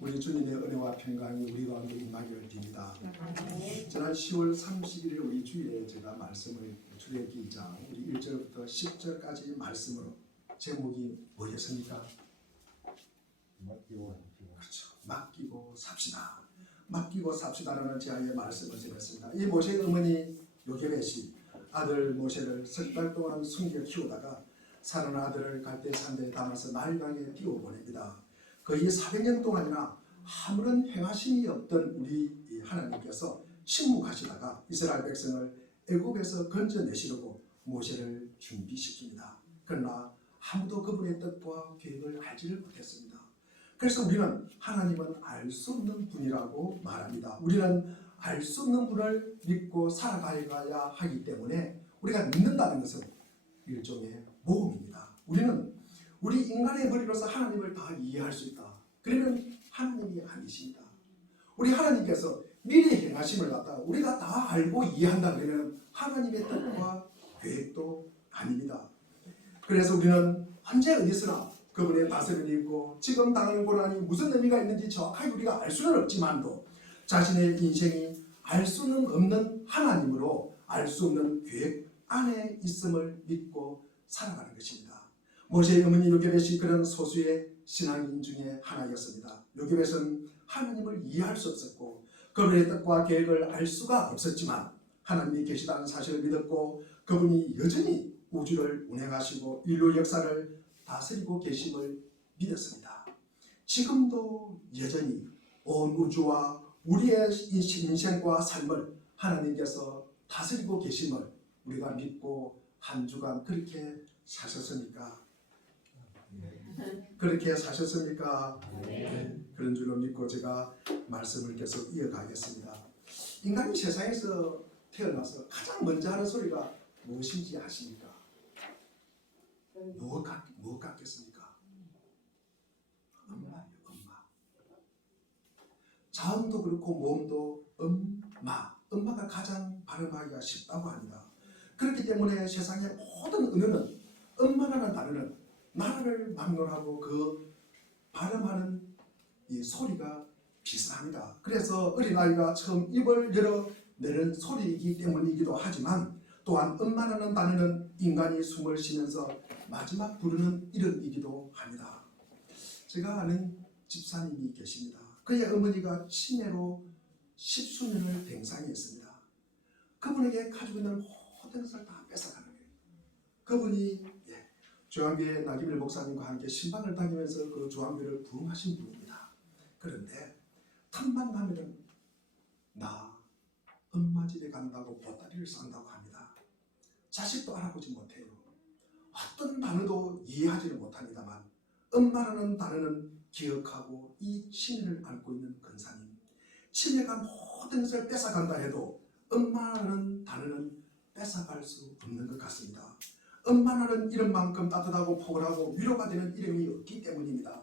우리 주님의 은혜와 평강이 우리 가운데 임하기를 빕니다. 지난 10월 31일 우리 주일에 제가 말씀을 출애굽기 2장 우리 1절부터 10절까지 말씀으로 제목이 뭐였습니까? 그렇죠. 맡기고 삽시다. 맡기고 삽시다라는 제아의 말씀을 드렸습니다. 이 모세의 어머니 요게벳이 아들 모세를 석 달 동안 숨겨 키우다가 사는 아들을 갈대 산대에 담아서 나일강에 띄워보냅니다. 거의 400년 동안이나 아무런 행하심이 없던 우리 하나님께서 침묵하시다가 이스라엘 백성을 애굽에서 건져내시려고 모세를 준비시킵니다. 그러나 아무도 그분의 뜻과 계획을 알지를 못했습니다. 그래서 우리는 하나님은 알 수 없는 분이라고 말합니다. 우리는 알 수 없는 분을 믿고 살아가야 하기 때문에 우리가 믿는다는 것은 일종의 모험입니다. 우리는 우리 인간의 머리로서 하나님을 다 이해할 수 있다. 그러면 하나님이 아니십니다. 우리 하나님께서 미리 행하심을 갖다가 우리가 다 알고 이해한다 그러면 하나님의 뜻과 계획도 아닙니다. 그래서 우리는 언제 어디서나 그분의 다스림이 있고 지금 당하는 고난이 무슨 의미가 있는지 정확하게 우리가 알 수는 없지만도 자신의 인생이 알 수는 없는 하나님으로 알 수 없는 계획 안에 있음을 믿고 살아가는 것입니다. 모세의 어머니 요게벳이 그런 소수의 신앙인 중에 하나였습니다. 요게벳은 하나님을 이해할 수 없었고 그분의 뜻과 계획을 알 수가 없었지만 하나님이 계시다는 사실을 믿었고 그분이 여전히 우주를 운행하시고 인류 역사를 다스리고 계심을 믿었습니다. 지금도 여전히 온 우주와 우리의 인생과 삶을 하나님께서 다스리고 계심을 우리가 믿고 한 주간 그렇게 사셨습니까? 그렇게 사셨습니까? 그런 줄로 믿고 제가 말씀을 계속 이어가겠습니다. 인간이 세상에서 태어나서 가장 먼저 하는 소리가 무엇인지 아십니까? 무엇 같겠습니까? 엄마예요. 엄마. 자음도 그렇고 모음도 엄마가 가장 발음하기가 쉽다고 합니다. 그렇기 때문에 세상의 모든 언어는 엄마라는 단어는 나라를 막론하고 그 발음하는 이 소리가 비슷합니다. 그래서 어린아이가 처음 입을 열어내는 소리이기 때문이기도 하지만 또한 엄마라는 단어는 인간이 숨을 쉬면서 마지막 부르는 이름이기도 합니다. 제가 아는 집사님이 계십니다. 그의 어머니가 치매로 10수년을 뱅상했습니다. 그분에게 가지고 있는 모든 것을 다 뺏어가는 거예요. 그분이 조항교회 나기밀 목사님과 함께 신방을 다니면서 그 조항교회를 부흥하신 분입니다. 그런데 틈만 나면은 나 엄마 집에 간다고 보따리를 싼다고 합니다. 자식도 알아보지 못해요. 어떤 단어도 이해하지를 못합니다만 엄마라는 단어는 기억하고 이 치매를 앓고 있는 권사님, 치매가 모든 것을 뺏어간다 해도 엄마라는 단어는 뺏어갈 수 없는 것 같습니다. 엄마라는 이름만큼 따뜻하고 포근하고 위로가 되는 이름이 없기 때문입니다.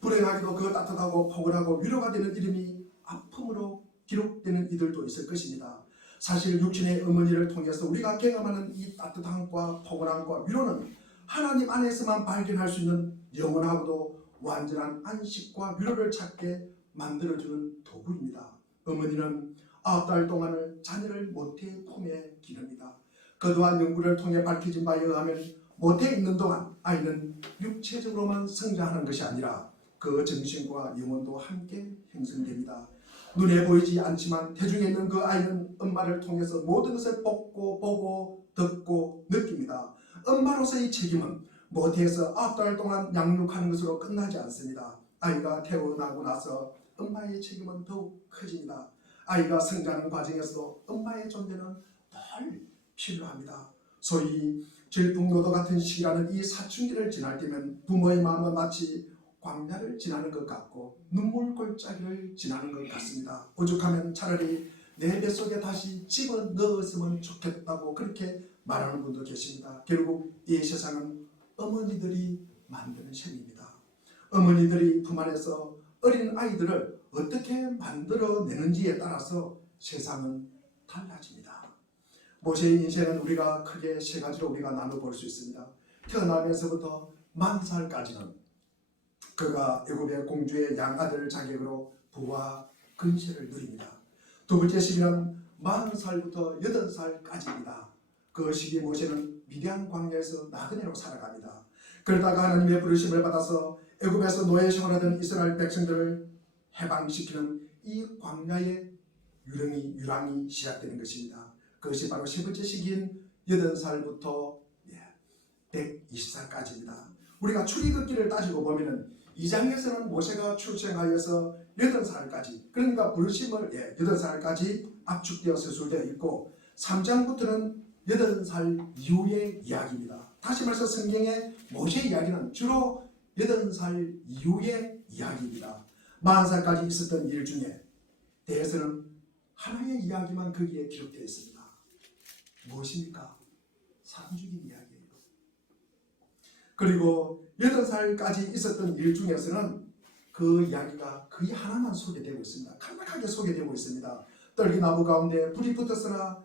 불행하게도 그 따뜻하고 포근하고 위로가 되는 이름이 아픔으로 기록되는 이들도 있을 것입니다. 사실 육신의 어머니를 통해서 우리가 경험하는 이 따뜻함과 포근함과 위로는 하나님 안에서만 발견할 수 있는 영원하고도 완전한 안식과 위로를 찾게 만들어주는 도구입니다. 어머니는 9달 동안을 자녀를 모태의 품에 기릅니다. 그동안 연구를 통해 밝혀진 바에 의하면 모태에 있는 동안 아이는 육체적으로만 성장하는 것이 아니라 그 정신과 영혼도 함께 형성됩니다. 눈에 보이지 않지만 태중에 있는 그 아이는 엄마를 통해서 모든 것을 보고 듣고 느낍니다. 엄마로서의 책임은 모태에서 9달 동안 양육하는 것으로 끝나지 않습니다. 아이가 태어나고 나서 엄마의 책임은 더욱 커집니다. 아이가 성장하는 과정에서도 엄마의 존재는 늘 필요합니다. 소위 질풍노도 같은 시기라는 이 사춘기를 지날 때면 부모의 마음은 마치 광야를 지나는 것 같고 눈물 골짜기를 지나는 것 같습니다. 오죽하면 차라리 내 뱃속에 다시 집어넣었으면 좋겠다고 그렇게 말하는 분도 계십니다. 결국 이 세상은 어머니들이 만드는 셈입니다. 어머니들이 품 안에서 어린 아이들을 어떻게 만들어내는지에 따라서 세상은 달라집니다. 모세의 인생은 우리가 크게 세 가지로 우리가 나눠볼 수 있습니다. 태어나면서부터 만 살까지는 그가 애굽의 공주의 양아들 자격으로 부와 근세를 누립니다. 두 번째 시기는 40살부터 8살까지입니다. 그 시기 모세는 미디안 광야에서 나그네로 살아갑니다. 그러다가 하나님의 부르심을 받아서 애굽에서 노예 생활하던 이스라엘 백성들을 해방시키는 이 광야의 유랑이 시작되는 것입니다. 그것이 바로 세 번째 시기인 80살부터 120살까지입니다. 우리가 출애굽기를 따지고 보면은 2장에서는 모세가 출생하여서 8살까지, 그러니까 부르심을 8살까지 압축되어 서술되어 있고, 3장부터는 8살 이후의 이야기입니다. 다시 말해서 성경의 모세 이야기는 주로 8살 이후의 이야기입니다. 40살까지 있었던 일 중에 대해서는 하나의 이야기만 거기에 기록되어 있습니다. 무엇입니까? 사람 죽인 이야기예요. 그리고 8살까지 있었던 일 중에서는 그 이야기가 거의 하나만 소개되고 있습니다. 간략하게 소개되고 있습니다. 떨기나무 가운데 불이 붙었으나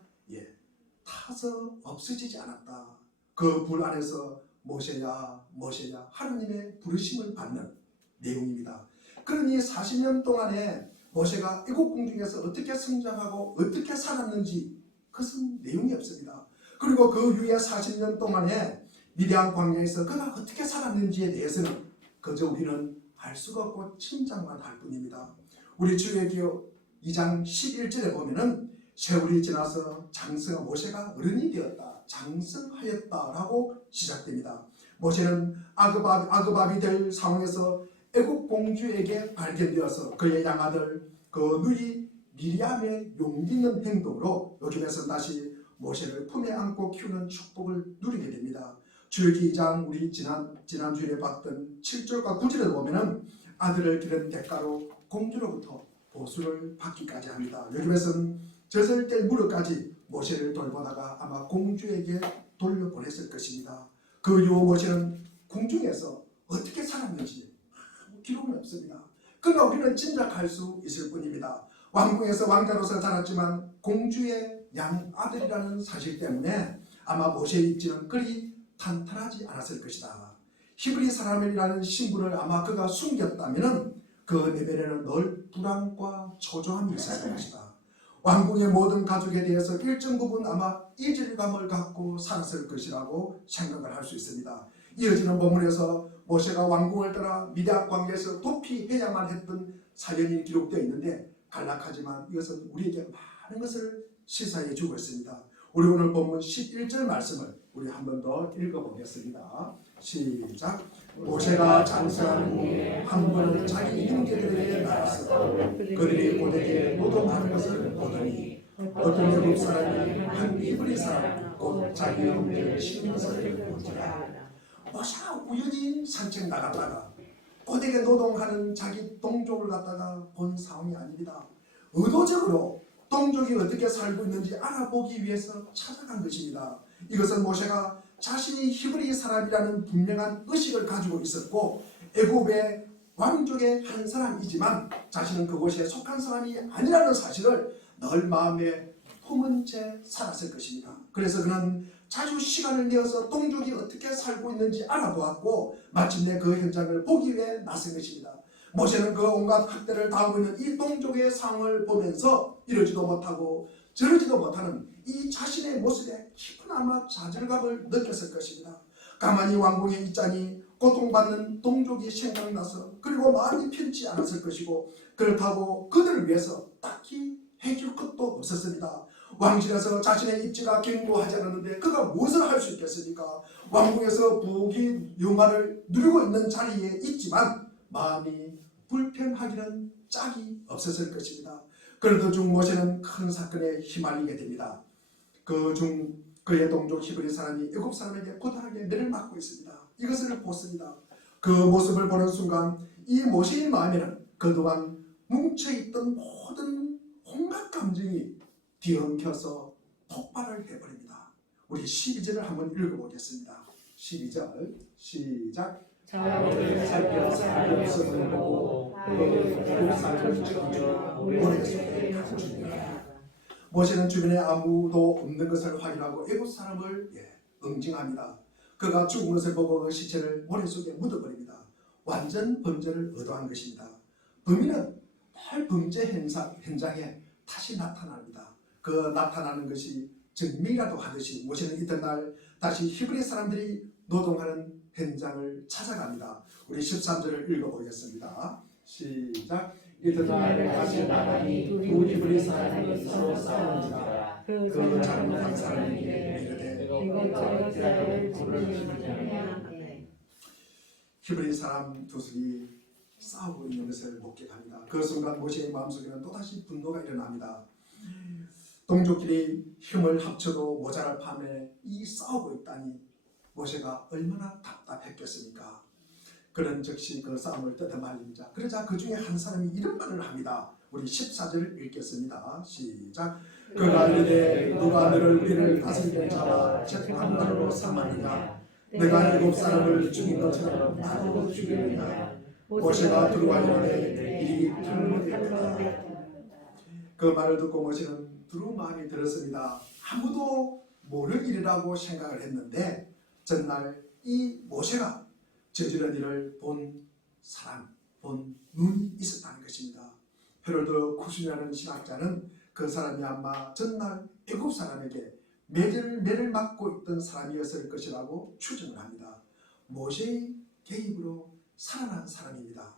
타서 없어지지 않았다. 그 불 안에서 모세야 모세야 하나님의 부르심을 받는 내용입니다. 그러니 40년 동안에 모세가 애굽 궁중에서 어떻게 성장하고 어떻게 살았는지 그것은 내용이 없습니다. 그리고 그 후에 40년 동안에 미디안 광야에서 그가 어떻게 살았는지에 대해서는 그저 우리는 알 수가 없고 짐작만 할 뿐입니다. 우리 출애굽기 2장 11절에 보면은 세월이 지나서 장성한 모세가 어른이 되었다, 장성하였다라고 시작됩니다. 모세는 아그밥이 될 상황에서 애굽 공주에게 발견되어서 그의 양아들 그 누이 미리암의 용기 있는 행동으로 요즘에서 다시 모세를 품에 안고 키우는 축복을 누리게 됩니다. 출애굽기 2장 우리 지난주에 봤던 7절과 9절에 보면은 아들을 기른 대가로 공주로부터 보수를 받기까지 합니다. 요즘에서는 젖을 뗄 무릇까지 모세를 돌보다가 아마 공주에게 돌려보냈을 것입니다. 그 이후 모세는 궁중에서 어떻게 살았는지 기록은 없습니다. 그러나 우리는 짐작할 수 있을 뿐입니다. 왕궁에서 왕자로서 자랐지만 공주의 양아들이라는 사실 때문에 아마 모세의 입지는 그리 탄탄하지 않았을 것이다. 히브리 사람이라는 신분을 아마 그가 숨겼다면 그 내면에는 늘 불안과 초조함이 있었을 것이다. 왕궁의 모든 가족에 대해서 일정 부분 아마 이질감을 갖고 살았을 것이라고 생각을 할 수 있습니다. 이어지는 본문에서 모세가 왕궁을 떠나 미디안 광야에서 도피해야만 했던 사연이 기록되어 있는데 간략하지만 이것은 우리에게 많은 것을 시사해 주고 있습니다. 우리 오늘 본문 11절 말씀을 우리 한 번 더 읽어보겠습니다. 시작. 모세가 장성한 후에 한 번은 자기 형제들에게 나가서 그들이 고되게 노동하는 것을 보더니 어떤 애굽 사람이 한 히브리 사람 곧 자기 형제를 치는 것을 보지라. 모세가 우연히 산책 나갔다가 고되게 노동하는 자기 동족을 갖다가 본 상황이 아닙니다. 의도적으로 동족이 어떻게 살고 있는지 알아보기 위해서 찾아간 것입니다. 이것은 모세가 자신이 히브리 사람이라는 분명한 의식을 가지고 있었고 애굽의 왕족의 한 사람이지만 자신은 그곳에 속한 사람이 아니라는 사실을 늘 마음에 품은 채 살았을 것입니다. 그래서 그는 자주 시간을 내어서 동족이 어떻게 살고 있는지 알아보았고 마침내 그 현장을 보기 위해 나선 것입니다. 모세는 그 온갖 학대를 당하고 있는 이 동족의 상황을 보면서 이러지도 못하고 저러지도 못하는 이 자신의 모습에 깊은 아마 좌절감을 느꼈을 것입니다. 가만히 왕궁에 있자니 고통받는 동족이 생각나서 그리고 마음이 편치 않았을 것이고 그렇다고 그들을 위해서 딱히 해줄 것도 없었습니다. 왕실에서 자신의 입지가 견고하지 않았는데 그가 무엇을 할 수 있겠습니까? 왕궁에서 부귀 영화를 누리고 있는 자리에 있지만 마음이 불편하기는 짝이 없었을 것입니다. 그러던 중 모세는 큰 사건에 휘말리게 됩니다. 그의 동족 히브리 사람이 애굽 사람에게 고달하게 매를 맞고 있습니다. 이것을 보습니다. 그 모습을 보는 순간 이 모세의 마음에는 그동안 뭉쳐있던 모든 온갖 감정이 뒤엉켜서 폭발을 해버립니다. 우리 12절을 한번 읽어보겠습니다. 12절 시작. 자기를 살펴서 모습을 보고 애굽 사람을 죽여 모래 속에 감추니라. 모세는 주변에 아무도 없는 것을 확인하고 애굽 사람을 응징합니다. 그가 죽은 것을 보고 그 시체를 모래 속에 묻어버립니다. 완전 범죄를 의도한 것입니다. 범인은 늘 범죄 현장에 다시 나타납니다. 그 나타나는 것이 정밀이라도 하듯이 모세는 이튿날 다시 히브리 사람들이 노동하는 현장을 찾아갑니다. 우리 13절을 읽어보겠습니다. 시작. 이튿날 다시 나가니 두 히브리 사람이 서로 싸우는지라. 그 잘못한 사람이 이르되 이것저것 자를 부르시느냐. 히브리 사람 둘이 싸우고 있는 것을 목격합니다. 그 순간 모세의 마음속에는 또다시 분노가 일어납니다. 동족끼리 힘을 합쳐도 모자랄 판에 이 싸우고 있다니 모세가 얼마나 답답했겠습니까? 그런 즉시 그 싸움을 뜯어말리자. 그러자 그 중에 한 사람이 이런 말을 합니다. 우리 14절을 읽겠습니다. 시작. 그가 이르되 누가 너를 우리를 다스리는 자와 재판관으로 삼았느냐. 내가 7사람을 죽인 것처럼 나도 죽이느냐. 모세가 두루와 이르되 이 잘못되었다. 그 말을 듣고 모세는 두루 마음이 들었습니다. 아무도 모를 일이라고 생각을 했는데 전날 이 모세가 저지른 일을 본 사람, 본 눈이 있었다는 것입니다. 헤로드 쿠슈냐는 신학자는 그 사람이 아마 전날 애굽 사람에게 매를 맞고 있던 사람이었을 것이라고 추정을 합니다. 모세의 개입으로 살아난 사람입니다.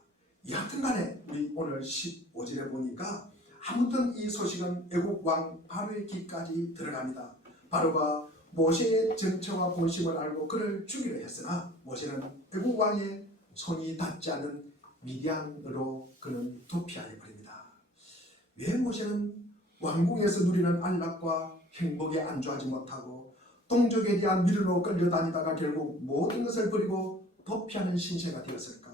여하튼 간에 우리 오늘 15절에 보니까 아무튼 이 소식은 애굽 왕 바로의 귀까지 들어갑니다. 바로가 모세의 정체와 본심을 알고 그를 죽이려 했으나 모세는 애굽 왕의 손이 닿지 않은 미디안으로 그는 도피하여 버립니다. 왜 모세는 왕궁에서 누리는 안락과 행복에 안주하지 못하고 동족에 대한 미련으로 끌려다니다가 결국 모든 것을 버리고 도피하는 신세가 되었을까?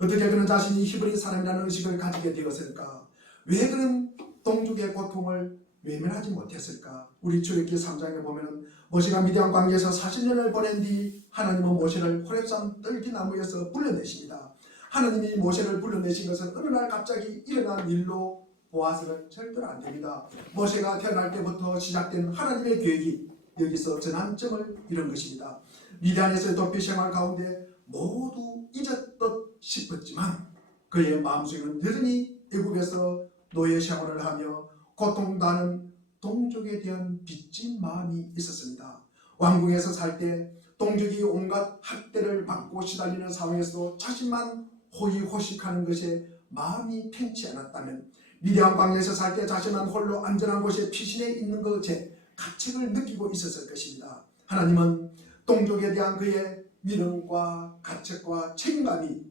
어떻게 그는 자신이 히브리 사람이라는 의식을 가지게 되었을까? 왜 그는 동족의 고통을 외면하지 못했을까? 우리 출애굽기 3장에 보면은 모세가 미디안 광야에서 40년을 보낸 뒤 하나님은 모세를 호렙산 떨기나무에서 불러내십니다. 하나님이 모세를 불러내신 것은 어느 날 갑자기 일어난 일로 보아서는 절대로 안 됩니다. 모세가 태어날 때부터 시작된 하나님의 계획이 여기서 전환점을 이룬 것입니다. 미디안에서의 도피 생활 가운데 모두 잊었듯 싶었지만 그의 마음속에는 여전히 애굽에서 노예 생활을 하며 고통당하는 동족에 대한 빚진 마음이 있었습니다. 왕궁에서 살 때 동족이 온갖 학대를 받고 시달리는 상황에서도 자신만 호의호식하는 것에 마음이 편치 않았다면 미디안 광야에서 살 때 자신만 홀로 안전한 곳에 피신해 있는 것에 가책을 느끼고 있었을 것입니다. 하나님은 동족에 대한 그의 미련과 가책과 책임감이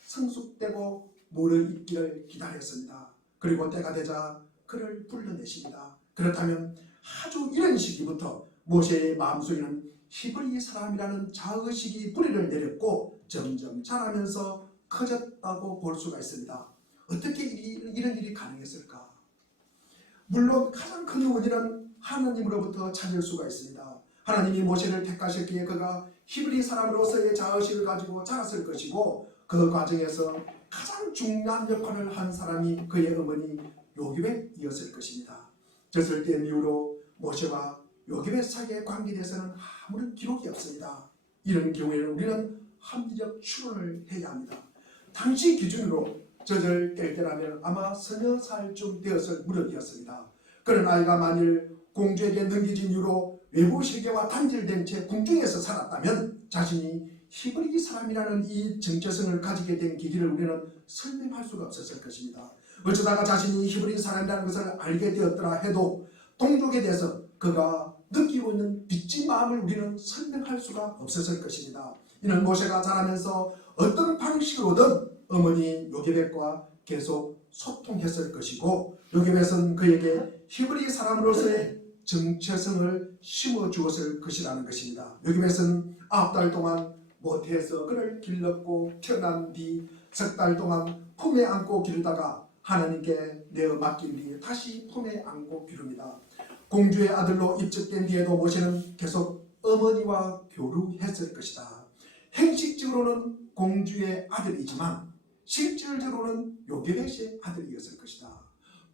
성숙되고 무르익기를 기다렸습니다. 그리고 때가 되자 그를 불러내십니다. 그렇다면 아주 이런 시기부터 모세의 마음속에는 히브리 사람이라는 자의식이 뿌리를 내렸고 점점 자라면서 커졌다고 볼 수가 있습니다. 어떻게 이런 일이 가능했을까? 물론 가장 큰 원인은 하나님으로부터 찾을 수가 있습니다. 하나님이 모세를 택하셨기에 그가 히브리 사람으로서의 자의식을 가지고 자랐을 것이고 그 과정에서 가장 중요한 역할을 한 사람이 그의 어머니 요기벳이었을 것입니다. 젖을 이후로 모세와 요기벳 사이의 관계에 대해서는 아무런 기록이 없습니다. 이런 경우에는 우리는 합리적 추론을 해야 합니다. 당시 기준으로 젖을 뗄 때라면 아마 서너 살쯤 되었을 무렵이었습니다. 그런 아이가 만일 공주에게 넘겨진 이후로 외부 세계와 단절된 채 궁중에서 살았다면 자신이 히브리 사람이라는 이 정체성을 가지게 된 계기를 우리는 설명할 수가 없었을 것입니다. 어쩌다가 자신이 히브리 사람이라는 것을 알게 되었더라 해도 동족에 대해서 그가 느끼고 있는 빚진 마음을 우리는 설명할 수가 없었을 것입니다. 이는 모세가 자라면서 어떤 방식으로든 어머니 요게벳과 계속 소통했을 것이고 요게벳은 그에게 히브리 사람으로서의 정체성을 심어주었을 것이라는 것입니다. 요게벳은 9달 동안 모태에서 그를 길렀고 태어난 뒤 석 달 동안 품에 안고 기르다가 하나님께 내어 맡긴 뒤에 다시 품에 안고 기릅니다. 공주의 아들로 입적된 뒤에도 모세는 계속 어머니와 교류했을 것이다. 행식적으로는 공주의 아들이지만 실질적으로는 요게벳의 아들이었을 것이다.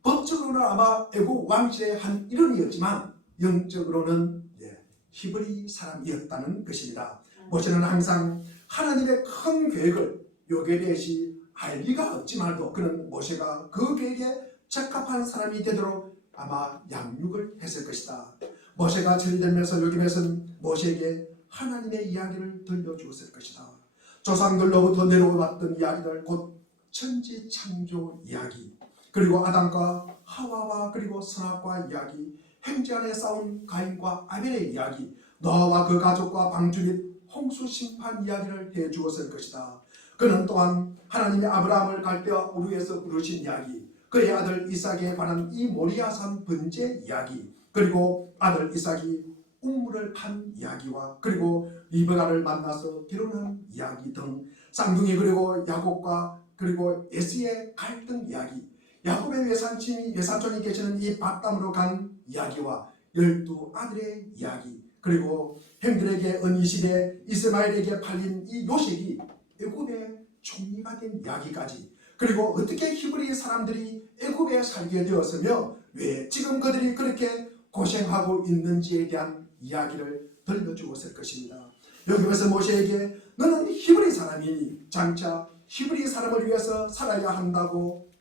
법적으로는 아마 애국 왕실의 한 일원이었지만 영적으로는 히브리 사람이었다는 것입니다. 모세는 항상 하나님의 큰 계획을 요게벳이 알리가 없지만도 그는 모세가 그 계획에 적합한 사람이 되도록 아마 양육을 했을 것이다. 모세가 처리되면서 요게벳은 모세에게 하나님의 이야기를 들려주었을 것이다. 조상들로부터 내려왔던 이야기들, 곧 천지 창조 이야기, 그리고 아담과 하와와 그리고 선악과 이야기, 행지 안에 싸운 가인과 아벨의 이야기, 노아와 그 가족과 방주 및 홍수 심판 이야기를 해주었을 것이다. 그는 또한 하나님이 아브라함을 갈대와 우르에서 부르신 이야기, 그의 아들 이삭에 관한 이 모리아산 번제 이야기, 그리고 아들 이삭이 우물을 판 이야기와 그리고 리브가를 만나서 결혼한 이야기 등 쌍둥이 그리고 야곱과 그리고 에스의 갈등 이야기, 야곱의 외삼촌이 계시는 이 밭담으로 간 이야기와 12아들의 이야기, 그리고 형들에게 은 20에 이스마엘에게 팔린 이 요셉이 애굽의 총리가 된 이야기까지, 그리고 어떻게 히브리 사람들이 애굽에 살게 되었으며 왜 지금 그들이 그렇게 고생하고 있는지에 대한 이야기를 들려주었을 것입니다. 여기에서 모세에게 너는 히브리 사람이니 장차 히브리 사람을 위해서 살아야 한다고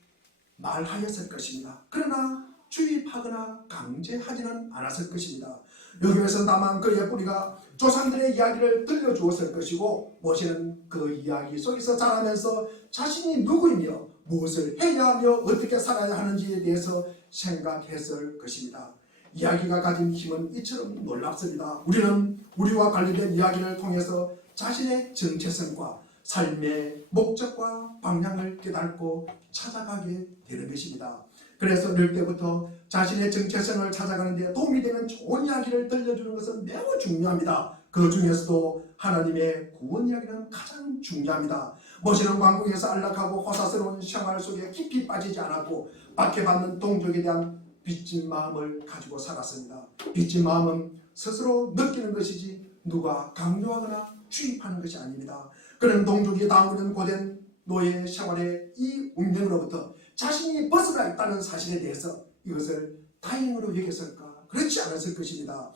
말하였을 것입니다. 그러나 주입하거나 강제하지는 않았을 것입니다. 여기에서 다만 그의 뿌리가 조상들의 이야기를 들려주었을 것이고 모세는 그 이야기 속에서 자라면서 자신이 누구이며 무엇을 해야 하며 어떻게 살아야 하는지에 대해서 생각했을 것입니다. 이야기가 가진 힘은 이처럼 놀랍습니다. 우리는 우리와 관련된 이야기를 통해서 자신의 정체성과 삶의 목적과 방향을 깨닫고 찾아가게 되는 것입니다. 그래서 어릴 때부터 자신의 정체성을 찾아가는 데 도움이 되는 좋은 이야기를 들려주는 것은 매우 중요합니다. 그 중에서도 하나님의 구원 이야기는 가장 중요합니다. 모세는 왕궁에서 안락하고 호사스러운 생활 속에 깊이 빠지지 않았고 박해받는 동족에 대한 빚진 마음을 가지고 살았습니다. 빚진 마음은 스스로 느끼는 것이지 누가 강요하거나 주입하는 것이 아닙니다. 그는 동족이 당하는 고된 노예 생활의 이 운명으로부터 자신이 벗어나 있다는 사실에 대해서 이것을 다행으로 여겼을까? 그렇지 않았을 것입니다.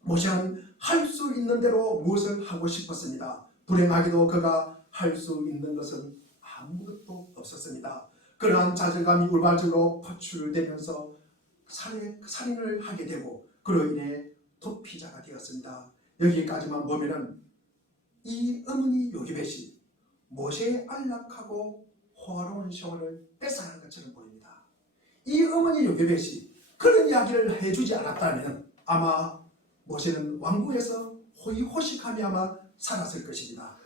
모세는 할 수 있는 대로 무엇을 하고 싶었습니다. 불행하게도 그가 할 수 있는 것은 아무것도 없었습니다. 그러한 좌절감이 우발적으로 포출되면서 살인을 하게 되고 그로 인해 도피자가 되었습니다. 여기까지만 보면은 이 어머니 요기벳이 모세의 안락하고 호화로운 생활을 뺏어간 것처럼 보입니다. 이 어머니 요기벳이 그런 이야기를 해주지 않았다면 아마 모세는 왕궁에서 호의호식하며 아마 살았을 것입니다.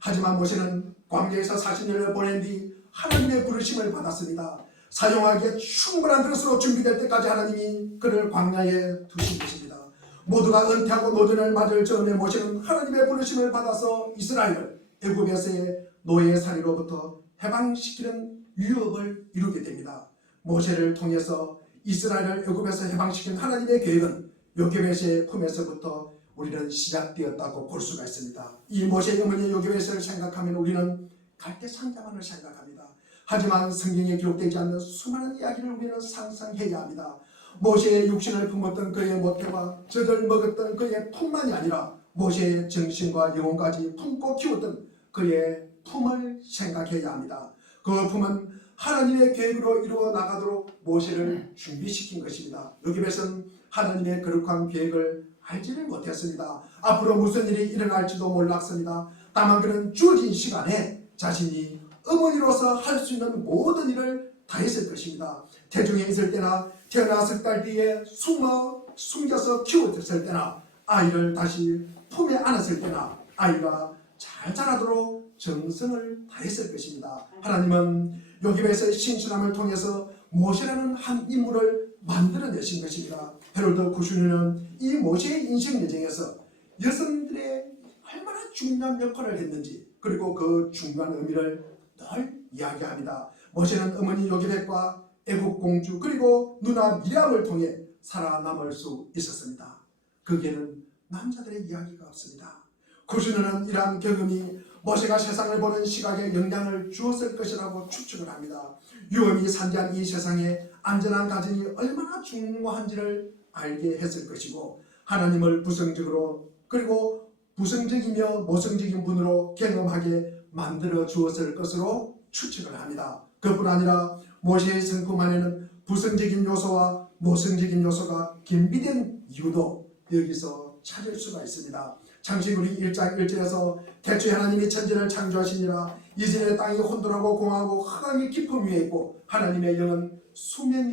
하지만 모세는 광야에서 40년을 보낸 뒤 하나님의 부르심을 받았습니다. 사용하기에 충분한 것으로 준비될 때까지 하나님이 그를 광야에 두신 것입니다. 모두가 은퇴하고 노년을 맞을 즈음에 모세는 하나님의 부르심을 받아서 이스라엘을 애굽에서의 노예살이로부터 해방시키는 유업을 이루게 됩니다. 모세를 통해서 이스라엘을 애굽에서 해방시킨 하나님의 계획은 요게벳의 품에서부터 우리는 시작되었다고 볼 수가 있습니다. 이 모세의 어머니 요게벳을 생각하면 우리는 갈대 상자만을 생각합니다. 하지만 성경에 기록되지 않는 수많은 이야기를 우리는 상상해야 합니다. 모세의 육신을 품었던 그의 모태와 젖을 먹었던 그의 품만이 아니라 모세의 정신과 영혼까지 품고 키웠던 그의 품을 생각해야 합니다. 그 품은 하나님의 계획으로 이루어 나가도록 모세를 준비시킨 것입니다. 요게벳은 하나님의 거룩한 계획을 알지를 못했습니다. 앞으로 무슨 일이 일어날지도 몰랐습니다. 다만 그는 주어진 시간에 자신이 어머니로서 할 수 있는 모든 일을 다했을 것입니다. 태중에 있을 때나 태어났을 달 뒤에 숨겨서 키웠을 때나 아이를 다시 품에 안았을 때나 아이가 잘 자라도록 정성을 다했을 것입니다. 하나님은 요기벳의 신실함을 통해서 모세라는 한 인물을 만들어내신 것입니다. 헤로드 구슈는 이 모세의 인생 여정에서 여성들의 얼마나 중요한 역할을 했는지 그리고 그 중요한 의미를 늘 이야기합니다. 모세는 어머니 요기벳과 애국 공주 그리고 누나 미리암을 통해 살아남을 수 있었습니다. 거기에는 남자들의 이야기가 없습니다. 구슈는 이러한 경험이 모세가 세상을 보는 시각에 영향을 주었을 것이라고 추측을 합니다. 유엄이 산지한 이 세상에 안전한 가정이 얼마나 중요한지를 알게 했을 것이고 하나님을 부정적으로 그리고 부정적이며 모성적인 분으로 경험하게 만들어 주었을 것으로 추측을 합니다. 그뿐 아니라 모세의 성품 안에는 부성적인 요소와 모성적인 요소가 겸비된 이유도 여기서 찾을 수가 있습니다. 창세기 1장 1절에서 태초에 하나님이 천지를 창조하시니라. 이전에 땅이 혼돈하고 공하고 흑암이 깊음 위에 있고 하나님의 영은 수면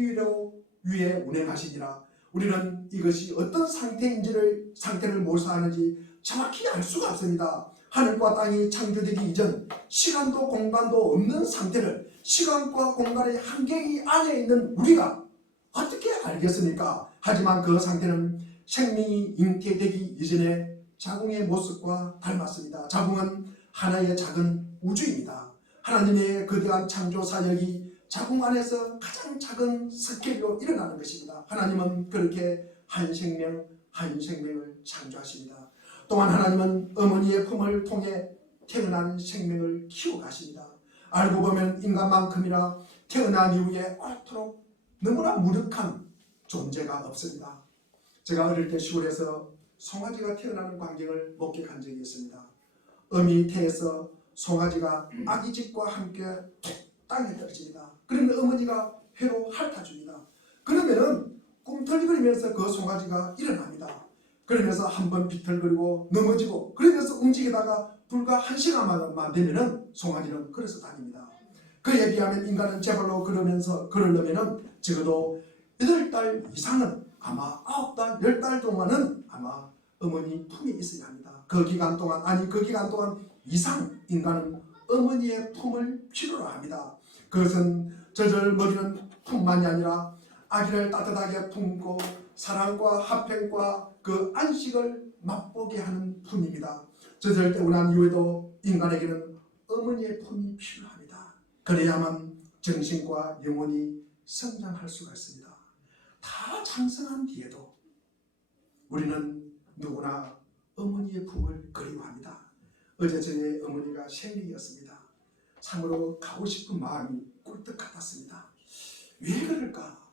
위에 운행하시니라. 우리는 이것이 어떤 상태를 묘사하는지 정확히 알 수가 없습니다. 하늘과 땅이 창조되기 이전 시간도 공간도 없는 상태를 시간과 공간의 한계이 안에 있는 우리가 어떻게 알겠습니까? 하지만 그 상태는 생명이 잉태되기 이전의 자궁의 모습과 닮았습니다. 자궁은 하나의 작은 우주입니다. 하나님의 거대한 창조 사역이 자궁 안에서 가장 작은 스케일로 일어나는 것입니다. 하나님은 그렇게 한 생명을 창조하십니다. 또한 하나님은 어머니의 품을 통해 태어난 생명을 키워가십니다. 알고 보면 인간만큼이나 태어난 이후에 옳도록 너무나 무력한 존재가 없습니다. 제가 어릴 때 시골에서 송아지가 태어나는 광경을 목격한 적이 있습니다. 어미 태에서 송아지가 아기집과 함께 땅에 떨어집니다. 그러면 어머니가 회로 핥아줍니다. 그러면은 꿈틀거리면서 그 송아지가 일어납니다. 그러면서 한번 비틀거리고 넘어지고 그러면서 움직이다가 불과 1시간만 되면은 송아지는 걸어서 다닙니다. 그에 비하면 인간은 제발로 걸으려면은 적어도 8달 이상은 아마 9달, 10달 동안은 아마 어머니 품에 있어야 합니다. 그 기간 동안 이상 인간은 어머니의 품을 필요로 합니다. 그것은 저절머리는 품만이 아니라 아기를 따뜻하게 품고 사랑과 화평과 그 안식을 맛보게 하는 품입니다. 저절때운한 이후에도 인간에게는 어머니의 품이 필요합니다. 그래야만 정신과 영혼이 성장할 수가 있습니다. 다 장성한 뒤에도 우리는 누구나 어머니의 품을 그리워합니다. 어제 저희 어머니가 생일이었습니다. 참으로 가고 싶은 마음이 꿀떡 같았습니다. 왜 그럴까?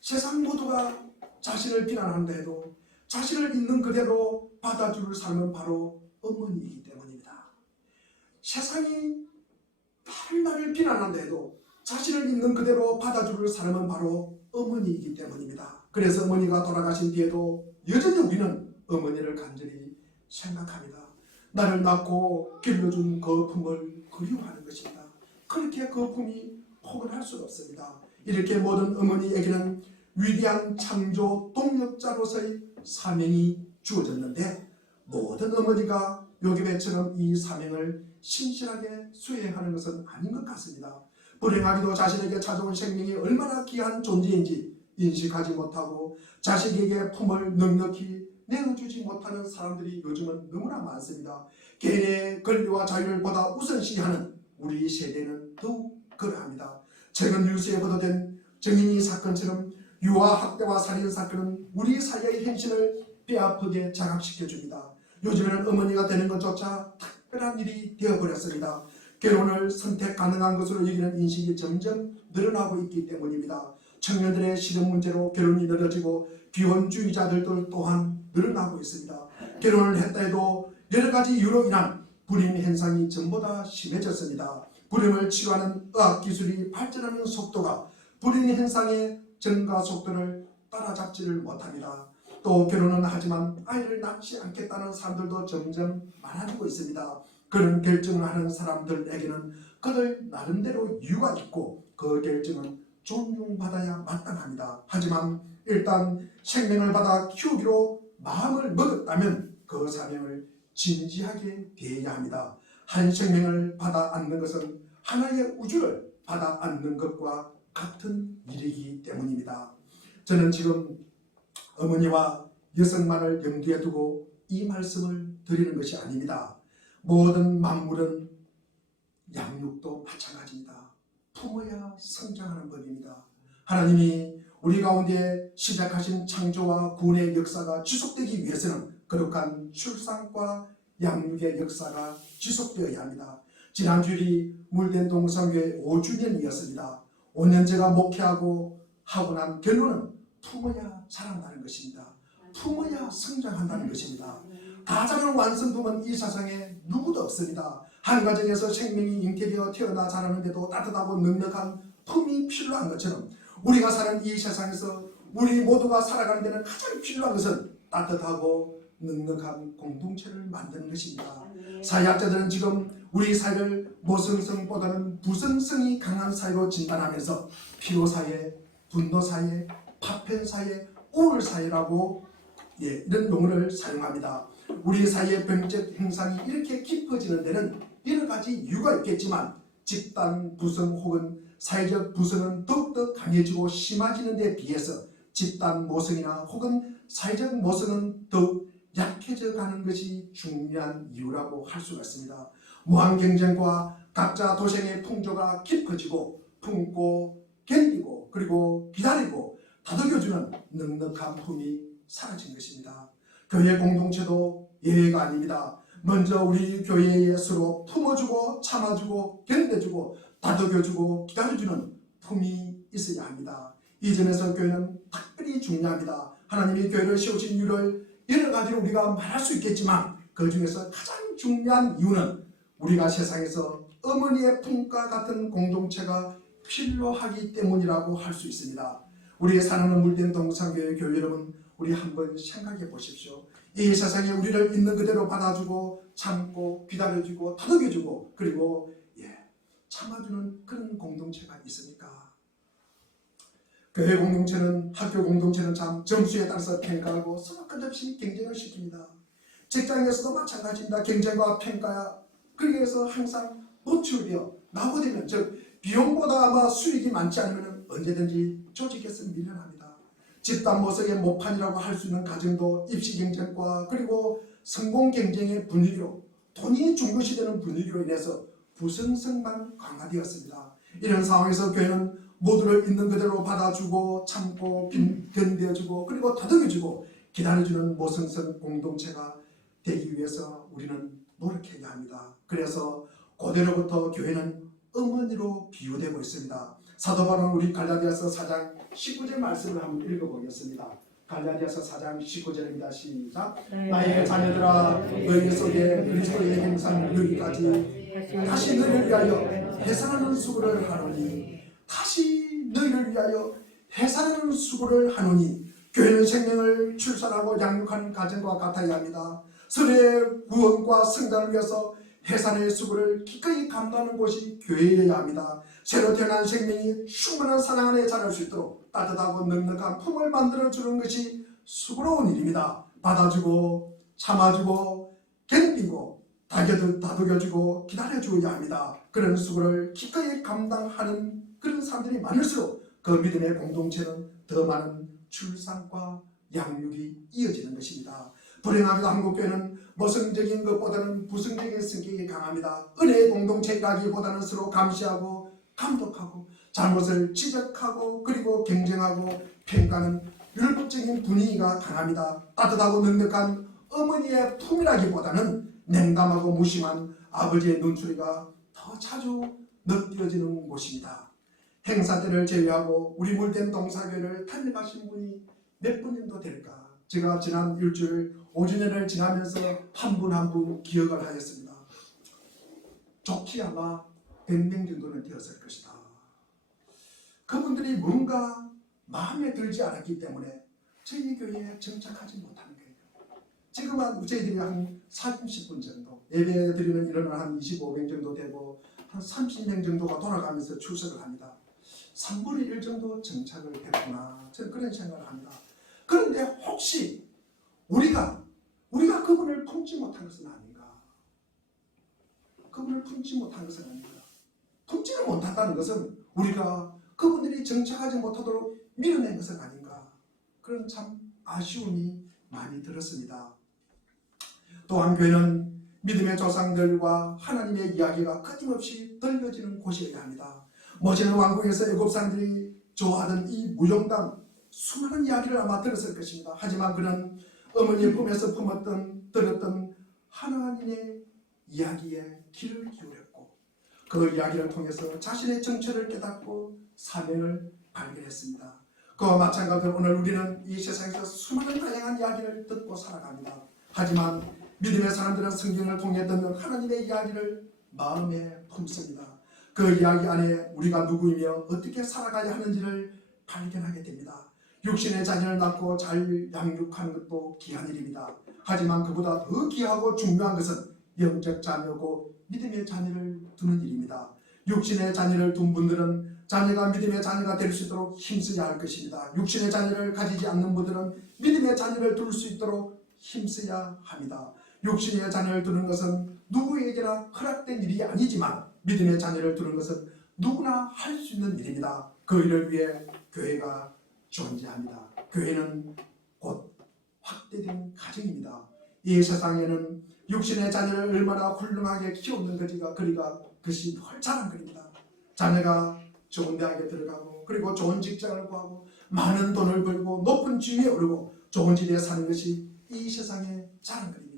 세상 모두가 자신을 비난한다 해도 자신을 있는 그대로 받아줄 삶은 바로 어머니이기 때문입니다. 세상이 나를 비난한다 해도 자신을 있는 그대로 받아줄 사람은 바로 어머니이기 때문입니다. 그래서 어머니가 돌아가신 뒤에도 여전히 우리는 어머니를 간절히 생각합니다. 나를 낳고 길러준 그 품을 그리워하는 것입니다. 그렇게 그 품이 포근할 수가 없습니다. 이렇게 모든 어머니에게는 위대한 창조 동력자로서의 사명이 주어졌는데 모든 어머니가 요괴배처럼 이 사명을 신실하게 수행하는 것은 아닌 것 같습니다. 불행하게도 자신에게 찾아온 생명이 얼마나 귀한 존재인지 인식하지 못하고 자식에게 품을 넉넉히 내어주지 못하는 사람들이 요즘은 너무나 많습니다. 개인의 권리와 자유를 보다 우선시하는 우리 세대는 더욱 그러합니다. 최근 뉴스에 보도된 정인이 사건처럼 유아 학대와 살인 사건은 우리 사회의 현실을 뼈아프게 자각시켜줍니다. 요즘에는 어머니가 되는 것조차 특별한 일이 되어버렸습니다. 결혼을 선택 가능한 것으로 여기는 인식이 점점 늘어나고 있기 때문입니다. 청년들의 실업 문제로 결혼이 늘어지고 비혼주의자들도 또한 늘어나고 있습니다. 결혼을 했다 해도 여러 가지 이유로 인한 불임 현상이 전보다 심해졌습니다. 불임을 치료하는 의학기술이 발전하는 속도가 불임 현상의 증가 속도를 따라잡지를 못합니다. 또 결혼은 하지만 아이를 낳지 않겠다는 사람들도 점점 많아지고 있습니다. 그런 결정을 하는 사람들에게는 그들 나름대로 이유가 있고 그 결정은 존중받아야 마땅합니다. 하지만 일단 생명을 받아 키우기로 마음을 먹었다면 그 사명을 진지하게 대해야 합니다. 한 생명을 받아 안는 것은 하나의 우주를 받아 안는 것과 같은 일이기 때문입니다. 저는 지금 어머니와 여성만을 염두에 두고 이 말씀을 드리는 것이 아닙니다. 모든 만물은 양육도 마찬가지입니다. 품어야 성장하는 법입니다. 하나님이 우리 가운데 시작하신 창조와 구원의 역사가 지속되기 위해서는 거룩한 출산과 양육의 역사가 지속되어야 합니다. 지난주일이 물된 동성교회 5주년이었습니다. 5년째가 목회하고 하고 난 결론은 품어야 자란다는 것입니다. 품어야 성장한다는 것입니다. 다자라는 완성품은 이 세상에 누구도 없습니다. 한 가정에서 생명이 잉태되어 태어나 자라는데도 따뜻하고 넉넉한 품이 필요한 것처럼 우리가 사는 이 세상에서 우리 모두가 살아가는 데는 가장 필요한 것은 따뜻하고 넉넉한 공동체를 만드는 것입니다. 사회학자들은 지금 우리 사회를 모성성보다는 부성성이 강한 사회로 진단하면서 피로사회, 분노사회, 파편사회, 우울사회라고 이런 용어를 사용합니다. 우리 사회의 병적 현상이 이렇게 깊어지는 데는 여러 가지 이유가 있겠지만 집단 부성 혹은 사회적 부성은 더욱더 강해지고 심해지는 데 비해서 집단 모성이나 혹은 사회적 모성은 더욱 약해져 가는 것이 중요한 이유라고 할 수가 있습니다. 무한 경쟁과 각자 도생의 풍조가 깊어지고 품고 견디고 그리고 기다리고 다독여주는 넉넉한 품이 사라진 것입니다. 교회 공동체도 예외가 아닙니다. 먼저 우리 교회에 서로 품어주고 참아주고 견뎌주고 다독여주고 기다려주는 품이 있어야 합니다. 이 점에서 교회는 특별히 중요합니다. 하나님이 교회를 세우신 이유를 여러 가지로 우리가 말할 수 있겠지만 그 중에서 가장 중요한 이유는 우리가 세상에서 어머니의 품과 같은 공동체가 필요하기 때문이라고 할 수 있습니다. 우리의 사랑하는 물된 동산교회 교회 여러분, 우리 한번 생각해 보십시오. 이 세상에 우리를 있는 그대로 받아주고 참고 기다려주고 다독여주고 그리고 참아주는 그런 공동체가 있습니까? 교회 공동체는 학교 공동체는 참 점수에 따라서 평가하고 서로 끝없이 경쟁을 시킵니다. 직장에서도 마찬가지입니다. 경쟁과 평가야 거기에서 항상 노출되어 나오게 되면 즉 비용보다 아마 수익이 많지 않으면 언제든지 조직에서 밀려납니다. 집단 모성의 모판이라고 할 수 있는 가정도 입시 경쟁과 그리고 성공 경쟁의 분위기로 돈이 중요시 되는 분위기로 인해서 부성성만 강화되었습니다. 이런 상황에서 교회는 모두를 있는 그대로 받아주고 참고 견뎌주고 그리고 다독여주고 기다려주는 모성성 공동체가 되기 위해서 우리는 노력해야 합니다. 그래서 고대로부터 교회는 어머니로 비유되고 있습니다. 사도 바울은 우리 갈라디아서 4장 19절 말씀을 한번 읽어보겠습니다. 갈라디아서 4장 19절입니다. 시작. 나의 자녀들아 너희 속에 그리스도의 형상 여기까지 다시 너희를 위하여 해산하는 수고를 하노니 다시 너희를 위하여 해산하는 수고를 하노니 교회는 생명을 출산하고 양육하는 가정과 같아야 합니다. 서로의 구원과 성장을 위해서 해산의 수고를 기꺼이 감당하는 곳이 교회여야 합니다. 새로 태어난 생명이 충분한 사랑 안에 자랄 수 있도록 따뜻하고 넉넉한 품을 만들어주는 것이 수고로운 일입니다. 받아주고 참아주고 견디고 다독여주고 기다려주어야 합니다. 그런 수고를 기꺼이 감당하는 그런 사람들이 많을수록 그 믿음의 공동체는 더 많은 출산과 양육이 이어지는 것입니다. 불행하게도 한국교회는 모성적인 것보다는 부성적인 성격이 강합니다. 은혜의 공동체라기보다는 서로 감시하고 감독하고 잘못을 지적하고 그리고 경쟁하고 평가하는 율법적인 분위기가 강합니다. 따뜻하고 넉넉한 어머니의 품이라기보다는 냉담하고 무심한 아버지의 눈초리가 더 자주 느껴지는 곳입니다. 행사 때를 제외하고 우리 물된 동사교회를 탄력하신 분이 몇 분 정도 될까? 제가 지난 일주일 5주년을 지나면서 한 분 한 분 기억을 하였습니다. 좋게 아마 100명 정도는 되었을 것이다. 그분들이 뭔가 마음에 들지 않았기 때문에 저희 교회에 정착하지 못하는 거예요. 지금은 저희들이 한 30분 정도 예배 드리는 인원은 한 25명 정도 되고 한 30명 정도가 돌아가면서 출석을 합니다. 3분의 1 정도 정착을 했구나. 저는 그런 생각을 합니다. 그런데 혹시 우리가 그분을 품지 못한 것은 아닌가? 그분을 품지 못한 것은 아닌가? 품지를 못한다는 것은 우리가 그분들이 정착하지 못하도록 밀어낸 것은 아닌가? 그런 참 아쉬움이 많이 들었습니다. 또한 교회는 믿음의 조상들과 하나님의 이야기가 끊임없이 들려지는 곳이어야 합니다. 모세는 왕궁에서 애굽 사람들이 좋아하던 이 무용담 수많은 이야기를 아마 들었을 것입니다. 하지만 그는 어머니의 품에서 들었던 하나님의 이야기에 귀를 기울였고 그 이야기를 통해서 자신의 정체를 깨닫고 사명을 발견했습니다. 그와 마찬가지로 오늘 우리는 이 세상에서 수많은 다양한 이야기를 듣고 살아갑니다. 하지만 믿음의 사람들은 성경을 통해 듣는 하나님의 이야기를 마음에 품습니다. 그 이야기 안에 우리가 누구이며 어떻게 살아가야 하는지를 발견하게 됩니다. 육신의 자녀를 낳고 잘 양육하는 것도 귀한 일입니다. 하지만 그보다 더 귀하고 중요한 것은 영적 자녀고 믿음의 자녀를 두는 일입니다. 육신의 자녀를 둔 분들은 자녀가 믿음의 자녀가 될 수 있도록 힘써야 할 것입니다. 육신의 자녀를 가지지 않는 분들은 믿음의 자녀를 둘 수 있도록 힘써야 합니다. 육신의 자녀를 두는 것은 누구에게나 허락된 일이 아니지만 믿음의 자녀를 두는 것은 누구나 할 수 있는 일입니다. 그 일을 위해 교회가 존재합니다. 교회는 곧 확대된 가정입니다. 이 세상에는 육신의 자녀를 얼마나 훌륭하게 키우는 것이 헐 자랑거리입니다. 자녀가 좋은 대학에 들어가고 그리고 좋은 직장을 구하고 많은 돈을 벌고 높은 지위에 오르고 좋은 집에 사는 것이 이 세상의 자랑거리입니다.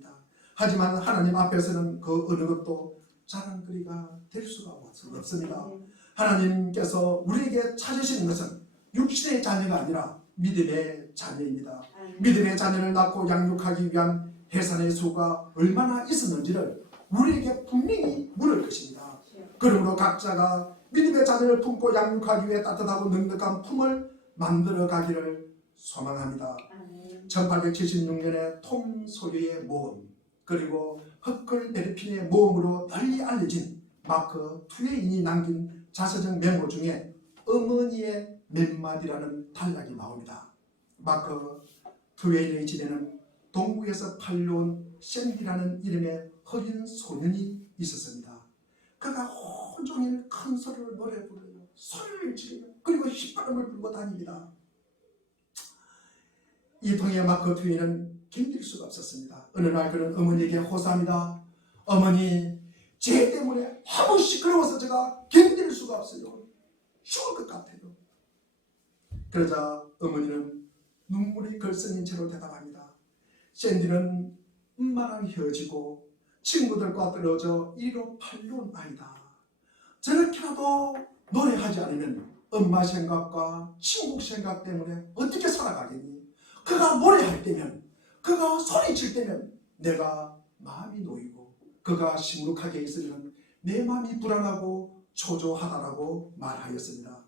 하지만 하나님 앞에서는 그 어느 것도 자랑거리가 될 수가 없습니다. 하나님께서 우리에게 찾으시는 것은 육신의 자녀가 아니라 믿음의 자녀입니다. 믿음의 자녀를 낳고 양육하기 위한 해산의 수가 얼마나 있었는지를 우리에게 분명히 물을 것입니다. 그러므로 각자가 믿음의 자녀를 품고 양육하기 위해 따뜻하고 넉넉한 품을 만들어 가기를 소망합니다. 1876년에 톰 소유의 모험 그리고 허클 베르핀의 모험으로 널리 알려진 마크 트웨인이 남긴 자서적 메모 중에 어머니의 몇 마디라는 단락이 나옵니다. 마크 트웨인의 집에는 동구에서 팔려온 샌디라는 이름의 어린 소년이 있었습니다. 그가 온종일 큰 소리로 노래 부르며 소리를 지르며 그리고 휘파람을 불고 다닙니다. 이 통에 마크 트웨인은 견딜 수가 없었습니다. 어느 날 그는 어머니에게 호소합니다. 어머니, 쟤 때문에 너무 시끄러워서 제가 견딜 수가 없어요. 죽을 것 같아요. 그러자 어머니는 눈물이 걸성인 채로 대답합니다. 샌디는 엄마랑 헤어지고 친구들과 떨어져 이리로 팔려온 아이다. 저렇게라도 노래하지 않으면 엄마 생각과 친구 생각 때문에 어떻게 살아가겠니? 그가 노래할 때면, 그가 소리칠 때면 내가 마음이 놓이고 그가 시무룩하게 있으면 내 마음이 불안하고 초조하다라고 말하였습니다.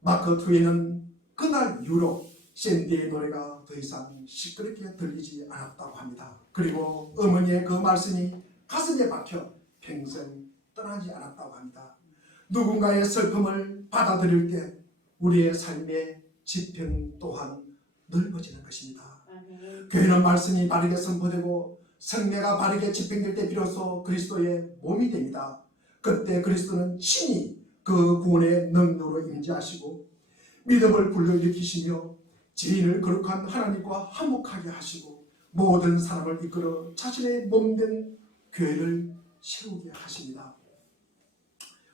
마크 트웨인은 그날 이후로 샌디의 노래가 더 이상 시끄럽게 들리지 않았다고 합니다. 그리고 어머니의 그 말씀이 가슴에 박혀 평생 떠나지 않았다고 합니다. 누군가의 슬픔을 받아들일 때 우리의 삶의 지평 또한 넓어지는 것입니다. 교회는 말씀이 바르게 선포되고 성례가 바르게 집행될 때 비로소 그리스도의 몸이 됩니다. 그때 그리스도는 친히 그 구원의 능력으로 임재하시고 믿음을 불러일으키시며 죄인을 거룩한 하나님과 화목하게 하시고 모든 사람을 이끌어 자신의 몸된 교회를 세우게 하십니다.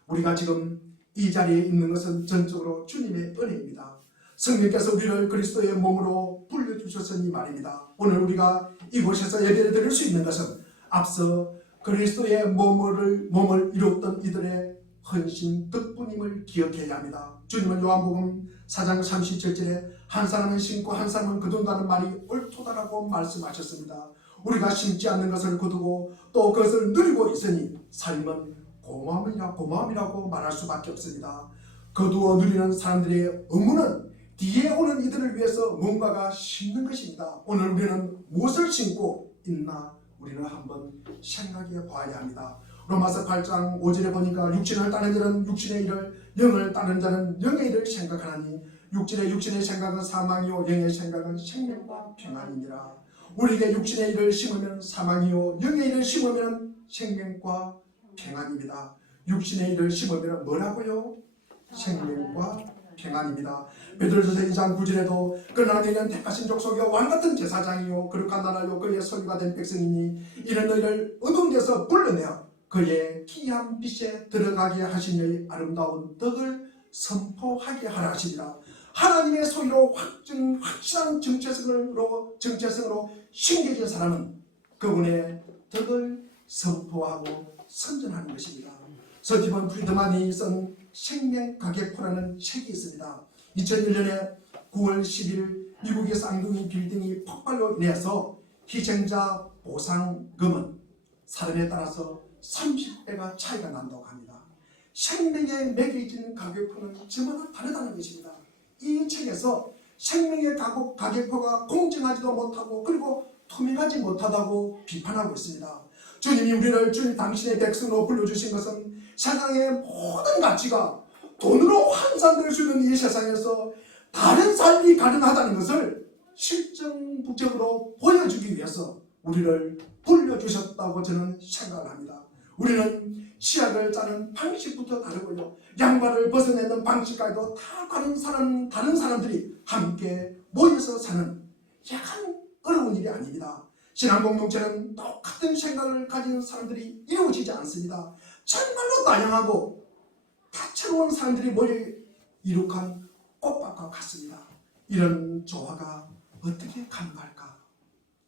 우리가 지금 이 자리에 있는 것은 전적으로 주님의 은혜입니다. 성령께서 우리를 그리스도의 몸으로 불러주셨으니 말입니다. 오늘 우리가 이곳에서 예배를 드릴 수 있는 것은 앞서 그리스도의 몸을 이뤘던 이들의 헌신 덕분임을 기억해야 합니다. 주님은 요한복음 4장 37절에 한 사람은 심고 한 사람은 거둔다는 말이 옳도다라고 말씀하셨습니다. 우리가 심지 않는 것을 거두고 또 그것을 누리고 있으니 삶은 고마움이라고 말할 수밖에 없습니다. 거두어 누리는 사람들의 의무는 뒤에 오는 이들을 위해서 뭔가가 심는 것입니다. 오늘 우리는 무엇을 심고 있나 우리는 한번 생각해 봐야 합니다. 로마서 8장 5절에 보니까 육신을 따는 자는 육신의 일을, 영을 따는 자는 영의 일을 생각하나니 육신의 생각은 사망이요 영의 생각은 생명과 평안이니라. 우리에게 육신의 일을 심으면 사망이요 영의 일을 심으면 생명과 평안입니다. 육신의 일을 심으면 뭐라고요? 생명과 평안입니다. 베드로전서 2장 9절에도 그러나 너희는 택하신 족속이요 왕같은 제사장이요 거룩한 나라요 그의 소유가 된 백성이니 이는 너희를 어두운 데서 불러내어 그의 기이한 빛에 들어가게 하시니 아름다운 덕을 선포하게 하라 하시니라. 하나님의 소유로 확실한 정체성으로 심겨진 사람은 그분의 덕을 선포하고 선전하는 것입니다. 서티번 프리드만이 쓴 생명 가계포라는 책이 있습니다. 2001년에 9월 10일 미국의 쌍둥이 빌딩이 폭발로 인해서 희생자 보상금은 사람에 따라서 30배가 차이가 난다고 합니다. 생명에 매겨진 가격표는 저마다 다르다는 것입니다. 이 책에서 생명의 가격표가 공정하지도 못하고 그리고 투명하지 못하다고 비판하고 있습니다. 주님이 우리를 주님 당신의 백성으로 불러주신 것은 세상의 모든 가치가 돈으로 환산될 수 있는 이 세상에서 다른 삶이 가능하다는 것을 실증적으로 보여주기 위해서 우리를 불러주셨다고 저는 생각을 합니다. 우리는 치약을 짜는 방식부터 다르고요, 양말을 벗어내는 방식까지도 다 다른 사람들이 함께 모여서 사는 약간 어려운 일이 아닙니다. 신앙 공동체는 똑같은 생각을 가진 사람들이 이루어지지 않습니다. 정말로 다양하고 다채로운 사람들이 모여 이룩한 꽃밭과 같습니다. 이런 조화가 어떻게 가능할까?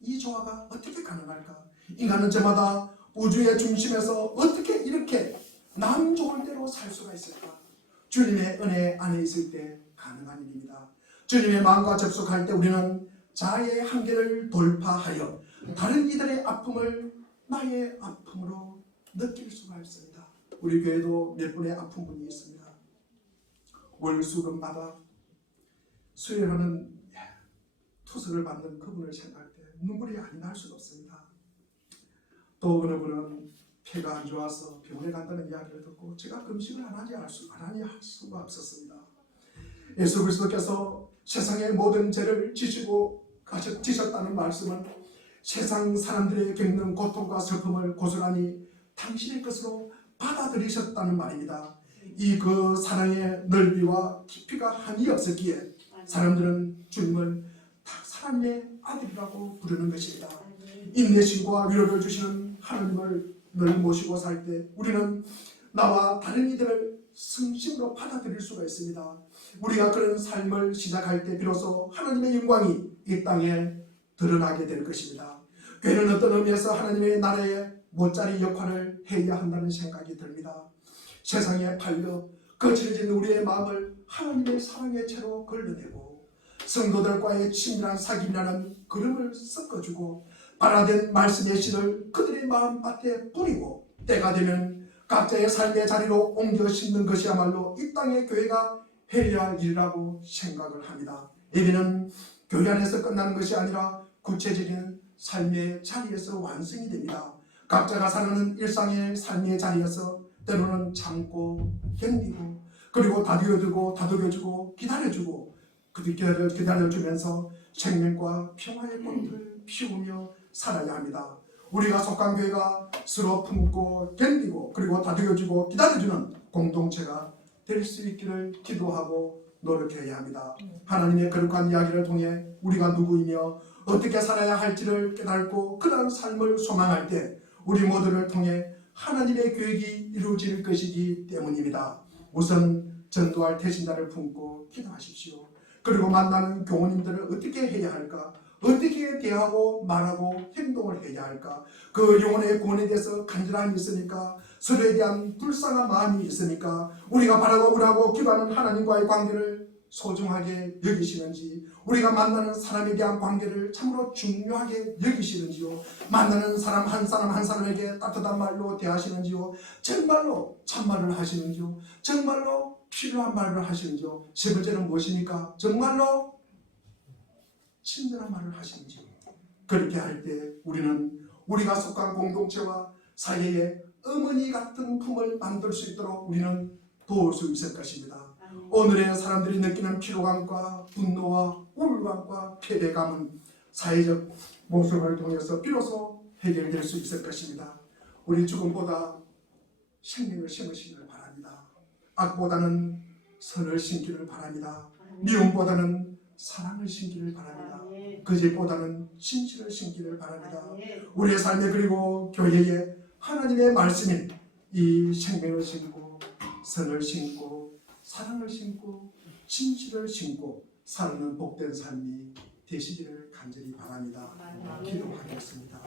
이 조화가 어떻게 가능할까? 인간은 저마다 우주의 중심에서 어떻게 이렇게 남 좋을 대로 살 수가 있을까? 주님의 은혜 안에 있을 때 가능한 일입니다. 주님의 마음과 접속할 때 우리는 자아의 한계를 돌파하여 다른 이들의 아픔을 나의 아픔으로 느낄 수가 있습니다. 우리 교회도 몇 분의 아픈 분이 있습니다. 월수금마다 수요일에는 투석을 받는 그분을 생각할 때 눈물이 안 날 수가 없습니다. 또 어느 분은 폐가 안 좋아서 병원에 간다는 이야기를 듣고 제가 금식을 안 하니 할 수가 없었습니다. 예수 그리스도께서 세상의 모든 죄를 지셨다는 말씀은 세상 사람들이 겪는 고통과 슬픔을 고스란히 당신의 것으로 받아들이셨다는 말입니다. 이 그 사랑의 넓이와 깊이가 한이 없었기에 사람들은 주님을 사람의 아들이라고 부르는 것입니다. 인내심과 위로를 주시는 하나님을 늘 모시고 살 때 우리는 나와 다른 이들을 성심으로 받아들일 수가 있습니다. 우리가 그런 삶을 시작할 때 비로소 하나님의 영광이 이 땅에 드러나게 될 것입니다. 교회는 어떤 의미에서 하나님의 나라의 못자리 역할을 해야 한다는 생각이 듭니다. 세상에 팔려 거칠어진 우리의 마음을 하나님의 사랑의 채로 걸러내고 성도들과의 친밀한 사귐이라는 그름을 섞어주고 발화된 말씀의 씨를 그들의 마음밭에 뿌리고 때가 되면 각자의 삶의 자리로 옮겨 심는 것이야말로 이 땅의 교회가 해야 할 일이라고 생각을 합니다. 예배는 교회 안에서 끝나는 것이 아니라 구체적인 삶의 자리에서 완성이 됩니다. 각자가 사는 일상의 삶의 자리에서 때로는 참고 견디고 그리고 다독여주고 기다려주고 기다려주면서 생명과 평화의 꽃을 피우며 살아야 합니다. 우리가 속한 교회가 서로 품고 견디고 그리고 다독여주고 기다려주는 공동체가 될 수 있기를 기도하고 노력해야 합니다. 하나님의 거룩한 이야기를 통해 우리가 누구이며 어떻게 살아야 할지를 깨닫고 그러한 삶을 소망할 때 우리 모두를 통해 하나님의 계획이 이루어질 것이기 때문입니다. 우선 전도할 태신자를 품고 기도하십시오. 그리고 만나는 교우님들을 어떻게 해야 할까? 어떻게 대하고 말하고 행동을 해야 할까? 그 영혼의 구원에 대해서 간절함이 있으니까 서로에 대한 불쌍한 마음이 있으니까 우리가 바라고 우라고 기도하는 하나님과의 관계를 소중하게 여기시는지 우리가 만나는 사람에 대한 관계를 참으로 중요하게 여기시는지요. 만나는 사람 한 사람에게 따뜻한 말로 대하시는지요. 정말로 참말을 하시는지요. 정말로 필요한 말을 하시는지요. 세 번째는 무엇입니까? 정말로 친절한 말을 하시는지요. 그렇게 할 때 우리는 우리가 속한 공동체와 사회에 어머니 같은 품을 만들 수 있도록 우리는 도울 수 있을 것입니다. 오늘의 사람들이 느끼는 피로감과 분노와 우울감과 패배감은 사회적 모습을 통해서 비로소 해결될 수 있을 것입니다. 우리 죽음보다 생명을 심으시기를 바랍니다. 악보다는 선을 심기를 바랍니다. 미움보다는 사랑을 심기를 바랍니다. 거짓보다는 진실을 심기를 바랍니다. 우리의 삶에 그리고 교회에 하나님의 말씀인 이 생명을 심고 선을 심고 사랑을 심고 진실을 심고 살아는 복된 삶이 되시기를 간절히 바랍니다. 기도하겠습니다.